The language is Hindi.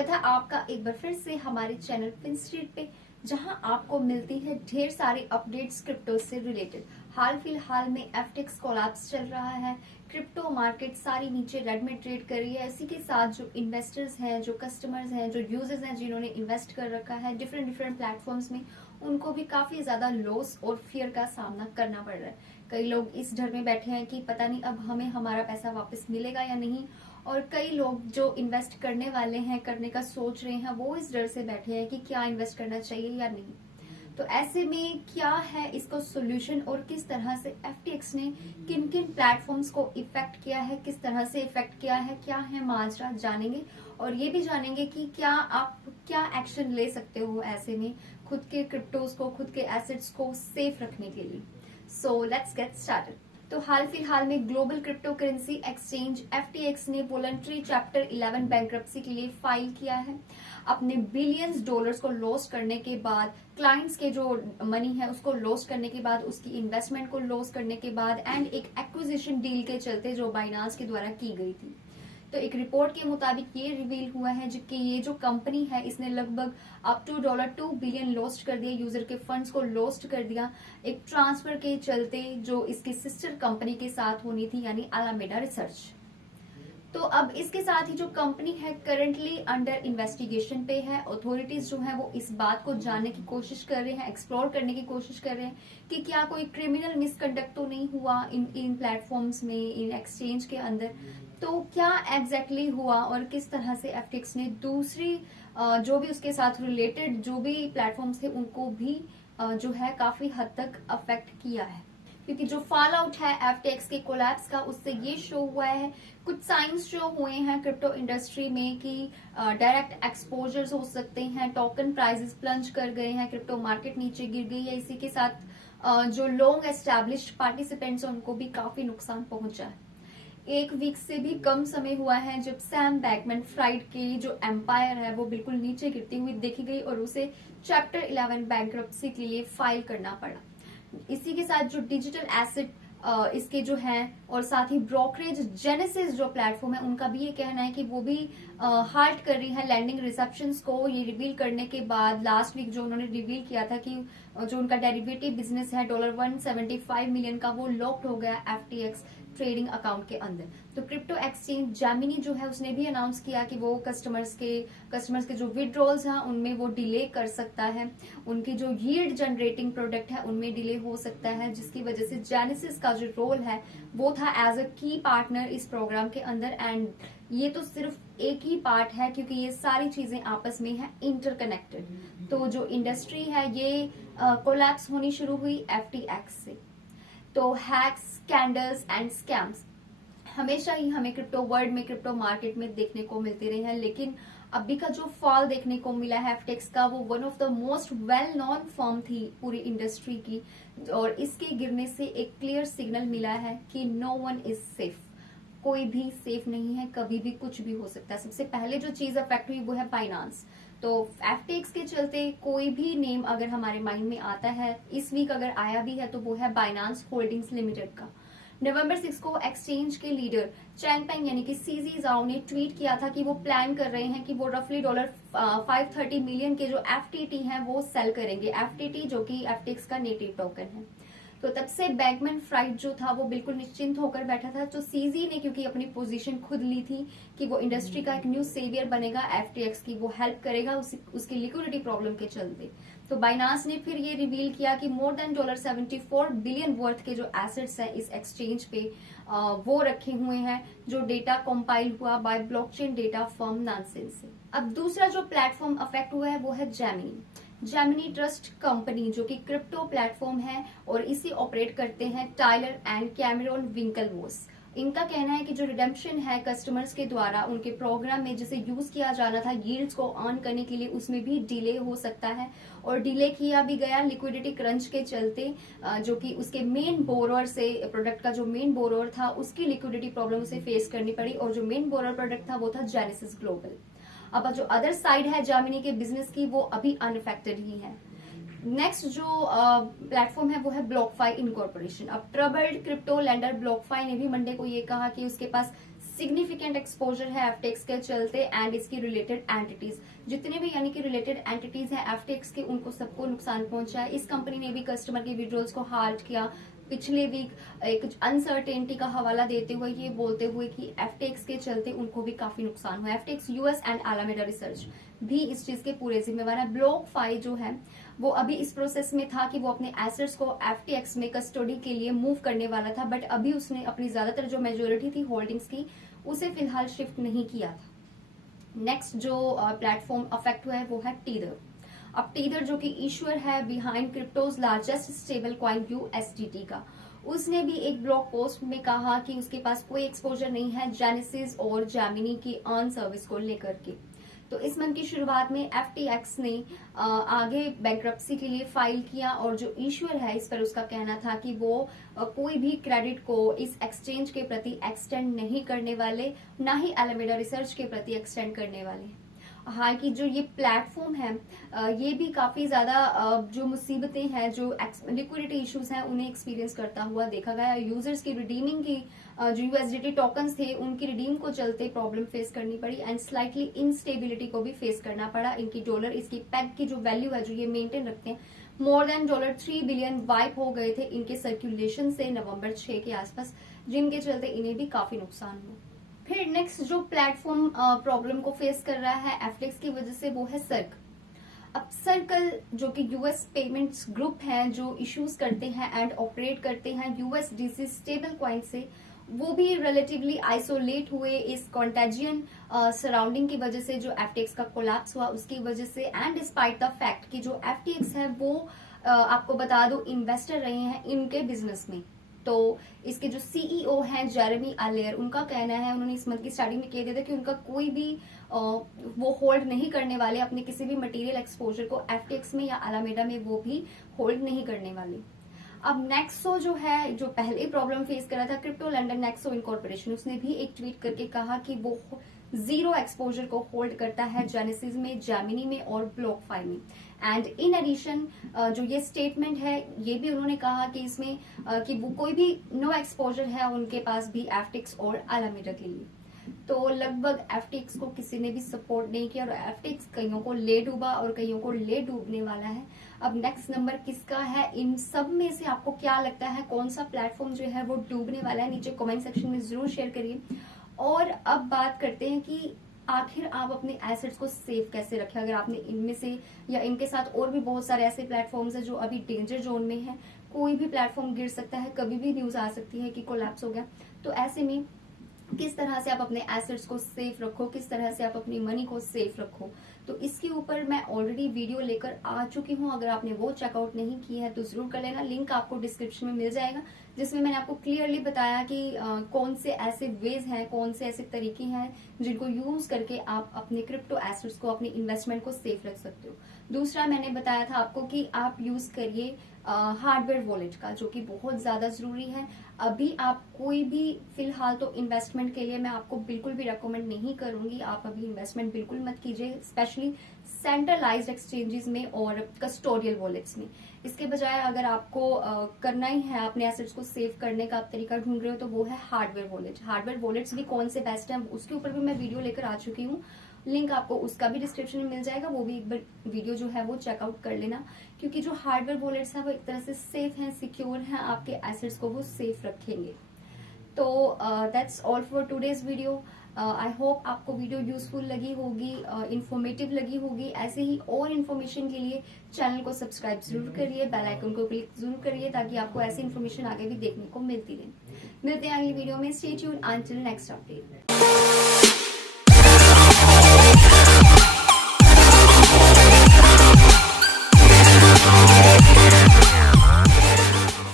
स्वागत है आपका एक बार फिर से हमारे चैनल फिन स्ट्रीट पे, जहां आपको मिलती है ढेर सारी अपडेट्स क्रिप्टो से रिलेटेड। हाल फिलहाल में एफटीएक्स कोलैप्स चल रहा है, क्रिप्टो मार्केट सारी नीचे रेड में ट्रेड कर रही है। इसी के साथ जो इन्वेस्टर्स हैं, जो कस्टमर्स हैं, जो यूजर्स हैं, जिन्होंने इन्वेस्ट कर रखा है डिफरेंट प्लेटफॉर्म्स में, उनको भी काफी ज्यादा लॉस और फियर का सामना करना पड़ रहा है। कई लोग इस डर में बैठे हैं कि पता नहीं अब हमें हमारा पैसा वापस मिलेगा या नहीं, और कई लोग जो इन्वेस्ट करने वाले हैं, करने का सोच रहे हैं, वो इस डर से बैठे हैं कि क्या इन्वेस्ट करना चाहिए या नहीं। तो ऐसे में क्या है इसको सोल्यूशन, और किस तरह से एफटीएक्स ने किन किन प्लेटफॉर्म्स को इफेक्ट किया है, किस तरह से इफेक्ट किया है, क्या है माजरा, जानेंगे। और ये भी जानेंगे कि क्या आप क्या एक्शन ले सकते हो ऐसे में खुद के क्रिप्टोज को, खुद के एसेट्स को सेफ रखने के लिए। So let's get started. तो हाल फिलहाल में global crypto currency exchange FTX ने वॉलंटरी चैप्टर 11 बैंक्रप्सी के लिए फाइल किया है। अपने बिलियंस डॉलर्स को लॉस करने के बाद, क्लाइंट्स के जो मनी है उसको लॉस करने के बाद, उसकी इन्वेस्टमेंट को लॉस करने के बाद, एंड एक एक्विजिशन डील के चलते जो बाइनांस के द्वारा की गई थी। तो एक रिपोर्ट के मुताबिक ये रिवील हुआ है कि ये जो कंपनी है इसने लगभग अप टू $2 बिलियन लॉस्ट कर दिया, यूजर के फंड्स को लॉस्ट कर दिया एक ट्रांसफर के चलते जो इसकी सिस्टर कंपनी के साथ होनी थी, यानी अलामेडा रिसर्च। तो अब इसके साथ ही जो कंपनी है करंटली अंडर इन्वेस्टिगेशन पे है। अथॉरिटीज जो है वो इस बात को जानने की कोशिश कर रहे हैं, एक्सप्लोर करने की कोशिश कर रहे हैं कि क्या कोई क्रिमिनल मिसकंडक्ट तो नहीं हुआ इन प्लेटफॉर्म्स में, इन एक्सचेंज के अंदर। तो क्या एग्जैक्टली हुआ और किस तरह से एफटीएक्स ने दूसरी जो भी उसके साथ रिलेटेड जो भी प्लेटफॉर्म्स थे उनको भी जो है काफी हद तक अफेक्ट किया है। क्योंकि जो फॉल आउट है एफटीएक्स के कोलैप्स का, उससे ये शो हुआ है, कुछ साइंस शो हुए हैं क्रिप्टो इंडस्ट्री में कि डायरेक्ट एक्सपोजर्स हो सकते हैं, टोकन प्राइसेस प्लंज कर गए हैं, क्रिप्टो मार्केट नीचे गिर गई है। इसी के साथ जो लॉन्ग एस्टैब्लिश्ड पार्टिसिपेंट्स हैं उनको भी काफी नुकसान पहुंचा है। एक वीक से भी कम समय हुआ है जब सैम बैकमैन फ्राइड की जो एम्पायर है वो बिल्कुल नीचे गिरती हुई देखी गई और उसे चैप्टर 11 बैंक्रप्सी के लिए फाइल करना पड़ा। इसी के साथ जो डिजिटल एसेट इसके जो हैं, और साथ ही ब्रोकरेज जेनेसिस जो प्लेटफॉर्म है, उनका भी ये कहना है कि वो भी हाल्ट कर रही है लैंडिंग रिसेप्शंस को। ये रिवील करने के बाद लास्ट वीक जो उन्होंने रिवील किया था कि जो उनका डेरिवेटिव बिजनेस है $175 मिलियन का, वो लॉक्ड हो गया एफटीएक्स ट्रेडिंग अकाउंट के अंदर। तो क्रिप्टो एक्सचेंज जैमिनी जो है उसने भी अनाउंस किया कि वो कस्टमर्स के जो विड्रॉल्स हैं उनमें वो डिले कर सकता है, उनकी जो यील्ड जनरेटिंग प्रोडक्ट है उनमें डिले हो सकता है, जिसकी वजह से जेनेसिस का जो रोल है वो था एज अ की पार्टनर इस प्रोग्राम के अंदर। एंड ये तो सिर्फ एक ही पार्ट है क्योंकि ये सारी चीजें आपस में है इंटरकनेक्टेड। तो जो इंडस्ट्री है ये कोलैप्स होनी शुरू हुई एफटीएक्स से। तो हैक्स, स्कैंडल्स एंड स्कैम्स हमेशा ही हमें क्रिप्टो वर्ल्ड में, क्रिप्टो मार्केट में देखने को मिलते रहे हैं, लेकिन अभी का जो फॉल देखने को मिला है एफटीएक्स का, वो one of the most well known firm थी पूरी इंडस्ट्री की, और इसके गिरने से एक क्लियर सिग्नल मिला है कि नो वन इज सेफ। कोई भी सेफ नहीं है, कभी भी कुछ भी हो सकता है। सबसे पहले जो चीज अफेक्ट हुई वो है बाइनांस। तो एफटीएक्स के चलते कोई भी नेम अगर हमारे माइंड में आता है, इस वीक अगर आया भी है, तो वो है बाइनांस होल्डिंग्स लिमिटेड का। नवंबर 6 को एक्सचेंज के लीडर चैंगपेंग यानी कि सीजी जाओ ने ट्वीट किया था कि वो प्लान कर रहे हैं कि वो रफली $530 मिलियन के जो एफटीटी हैं वो सेल करेंगे। एफटीटी जो कि एफटीएक्स का नेटिव टोकन है। तो तब से बैकमैन फ्राइड जो था वो बिल्कुल निश्चिंत होकर बैठा था। तो सीजी ने क्योंकि अपनी पोजीशन खुद ली थी कि वो इंडस्ट्री का एक न्यू सेवियर बनेगा, एफटीएक्स की वो हेल्प करेगा उसकी लिक्विडिटी प्रॉब्लम के चलते। तो बाइनांस ने फिर ये रिवील किया कि मोर देन $74 बिलियन वर्थ के जो एसेट्स हैं इस एक्सचेंज पे वो रखे हुए हैं, जो डेटा कंपाइल हुआ बाय ब्लॉकचेन डेटा फर्म नानसेंस से। अब दूसरा जो प्लेटफॉर्म अफेक्ट हुआ है वो है जैमिनी ट्रस्ट कंपनी, जो कि क्रिप्टो प्लेटफॉर्म है और इसे ऑपरेट करते हैं टाइलर एंड कैमेरॉन विंकलवोस। इनका कहना है कि जो रिडेम्पशन है कस्टमर्स के द्वारा उनके प्रोग्राम में जिसे यूज किया जाना था यील्ड्स को अर्न करने के लिए, उसमें भी डिले हो सकता है, और डिले किया भी गया लिक्विडिटी क्रंच के चलते, जो कि उसके मेन बोरोअर से, प्रोडक्ट का जो मेन बोरोअर था उसकी लिक्विडिटी प्रॉब्लम उसे फेस करनी पड़ी, और जो मेन बोरोअर प्रोडक्ट था वो था जेनेसिस ग्लोबल। अब जो अदर साइड है जर्मनी के बिजनेस की, वो अभी अनअफेक्टेड ही है। नेक्स्ट जो प्लेटफॉर्म है वो है ब्लॉकफाई इनकॉर्पोरेशन। अब ट्रबल्ड क्रिप्टो लेंडर ब्लॉकफाई ने भी मंडे को ये कहा कि उसके पास सिग्निफिकेंट एक्सपोजर है एफटीएक्स के चलते एंड इसकी रिलेटेड एंटिटीज, जितने भी यानी कि रिलेटेड एंटिटीज हैं एफटीएक्स के, उनको सबको नुकसान पहुंचा है। इस कंपनी ने भी कस्टमर के विड्रॉल्स को हाल्ट किया। पिछले वीक एक अनसर्टेनिटी का हवाला देते हुए ये बोलते हुए कि एफटीएक्स के चलते उनको भी काफी नुकसान हुआ। FTX US and Alameda research भी इस चीज के पूरे जिम्मेवार है। ब्लॉक फाई जो है वो अभी इस प्रोसेस में था कि वो अपने एसेट्स को एफटीएक्स में कस्टडी के लिए मूव करने वाला था, बट अभी उसने अपनी ज्यादातर जो मेजोरिटी थी होल्डिंग्स की उसे फिलहाल शिफ्ट नहीं किया था। नेक्स्ट जो प्लेटफॉर्म अफेक्ट हुआ है वो है टीदर। अब टीदर जो कि इश्यूअर है behind cryptos largest stable coin USDT का, उसने भी एक ब्लॉग पोस्ट में कहा कि उसके पास कोई एक्सपोजर नहीं है जेनेसिस और जैमिनी की अर्न सर्विस को लेकर के। तो इस मंथ की शुरुआत में एफटीएक्स ने आगे बैंक्रप्सी के लिए फाइल किया और जो इश्यूअर है इस पर उसका कहना था कि वो कोई भी क्रेडिट को इस एक्सचेंज के प्रति एक्सटेंड नहीं करने वाले, ना ही अलामेडा रिसर्च के प्रति एक्सटेंड करने वाले। हालांकि जो ये प्लेटफॉर्म है ये भी काफी ज्यादा जो मुसीबतें हैं, जो लिक्विडिटी इश्यूज हैं उन्हें एक्सपीरियंस करता हुआ देखा गया। यूजर्स की रिडीमिंग की जो यूएसडीटी टोकन्स थे उनकी रिडीम को चलते प्रॉब्लम फेस करनी पड़ी एंड स्लाइटली इनस्टेबिलिटी को भी फेस करना पड़ा। इनकी डॉलर, इसकी पैग की जो वैल्यू है जो ये मेंटेन रखते हैं, मोर देन $3 बिलियन वाइप हो गए थे इनके सर्कुलेशन से नवंबर 6 के आसपास, जिनके चलते इन्हें भी काफी नुकसान हुआ। फिर नेक्स्ट जो प्लेटफॉर्म प्रॉब्लम को फेस कर रहा है एफटीएक्स की वजह से वो है सर्क। अब सर्कल जो कि यूएस पेमेंट्स ग्रुप है जो इश्यूज करते हैं एंड ऑपरेट करते हैं यूएसडीसी स्टेबल कॉइन से, वो भी रिलेटिवली आइसोलेट हुए इस कॉन्टेजियन सराउंडिंग की वजह से जो एफटीएक्स का कोलैप्स हुआ उसकी वजह से। एंड डिस्पाइट द फैक्ट कि जो एफटीएक्स है वो आपको बता दो इन्वेस्टर रहे हैं इनके बिजनेस में। तो इसके जो सीईओ हैं जेरेमी अलेयर, उनका कहना है, उन्होंने इस मंथ की स्टार्टिंग में कह दिया था कि उनका कोई भी वो होल्ड नहीं करने वाले अपने किसी भी मटेरियल एक्सपोजर को एफटीएक्स में या अलामेडा में, वो भी होल्ड नहीं करने वाले। अब नेक्सो जो है, जो पहले प्रॉब्लम फेस कर रहा था क्रिप्टो लंडन नेक्सो इनकॉर्पोरेशन, उसने भी एक ट्वीट करके कहा कि वो जीरो एक्सपोजर को होल्ड करता है जेनेसिस में, जैमिनी में और ब्लॉक फाई में। एंड इन एडिशन जो ये स्टेटमेंट है ये भी उन्होंने कहा कि इसमें कि वो कोई भी नो एक्सपोजर है उनके पास भी एफटीएक्स और अलामेडा के लिए। तो लगभग एफटीएक्स को किसी ने भी सपोर्ट नहीं किया और एफटीएक्स कईयों को ले डूबा और कईयों को ले डूबने वाला है। अब नेक्स्ट नंबर किसका है? इन सब में से आपको क्या लगता है कौन सा प्लेटफॉर्म जो है वो डूबने वाला है? नीचे कमेंट सेक्शन में जरूर शेयर करिए। और अब बात करते हैं कि आखिर आप अपने एसेट्स को सेफ कैसे रखें। अगर आपने इनमें से या इनके साथ और भी बहुत सारे ऐसे प्लेटफॉर्म्स हैं जो अभी डेंजर जोन में है, कोई भी प्लेटफॉर्म गिर सकता है, कभी भी न्यूज आ सकती है कि कोलैप्स हो गया, तो ऐसे में किस तरह से आप अपने एसेट्स को सेफ रखो, किस तरह से आप अपनी मनी को सेफ रखो, तो इसके ऊपर मैं ऑलरेडी वीडियो लेकर आ चुकी हूँ। अगर आपने वो चेकआउट नहीं किया है तो जरूर कर लेना, लिंक आपको डिस्क्रिप्शन में मिल जाएगा, जिसमें मैंने आपको क्लियरली बताया कि कौन से ऐसे वेज हैं, कौन से ऐसे तरीके हैं जिनको यूज करके आप अपने क्रिप्टो एसेट्स को, अपने इन्वेस्टमेंट को सेफ रख सकते हो। दूसरा मैंने बताया था आपको कि आप यूज करिए हार्डवेयर वॉलेट का, जो कि बहुत ज्यादा जरूरी है। अभी आप कोई भी फिलहाल तो इन्वेस्टमेंट के लिए मैं आपको बिल्कुल भी रेकमेंड नहीं करूंगी, आप अभी इन्वेस्टमेंट बिल्कुल मत कीजिए, स्पेशली सेंट्रलाइज्ड एक्सचेंजेस में और कस्टोडियल वॉलेट्स में। इसके बजाय अगर आपको करना ही है अपने एसेट्स को सेव करने का आप तरीका ढूंढ रहे हो तो वो है हार्डवेयर वॉलेट। हार्डवेयर वॉलेट्स भी कौन से बेस्ट हैं उसके ऊपर भी मैं वीडियो लेकर आ चुकी हूँ, लिंक आपको उसका भी डिस्क्रिप्शन में मिल जाएगा, वो भी एक बार वीडियो जो है वो चेकआउट कर लेना, क्योंकि जो हार्डवेयर वॉलेट्स हैं वो एक तरह से सेफ हैं, सिक्योर हैं, आपके एसेट्स को वो सेफ रखेंगे। तो that's all for today's video. I hope आपको वीडियो यूजफुल लगी होगी, इंफॉर्मेटिव लगी होगी। ऐसे ही और इन्फॉर्मेशन के लिए चैनल को सब्सक्राइब जरूर करिए, बेल आइकन को क्लिक जरूर करिए, ताकि आपको ऐसी इन्फॉर्मेशन आगे भी देखने को मिलती रहे। मिलते हैं अगली वीडियो में। Stay tuned until next update.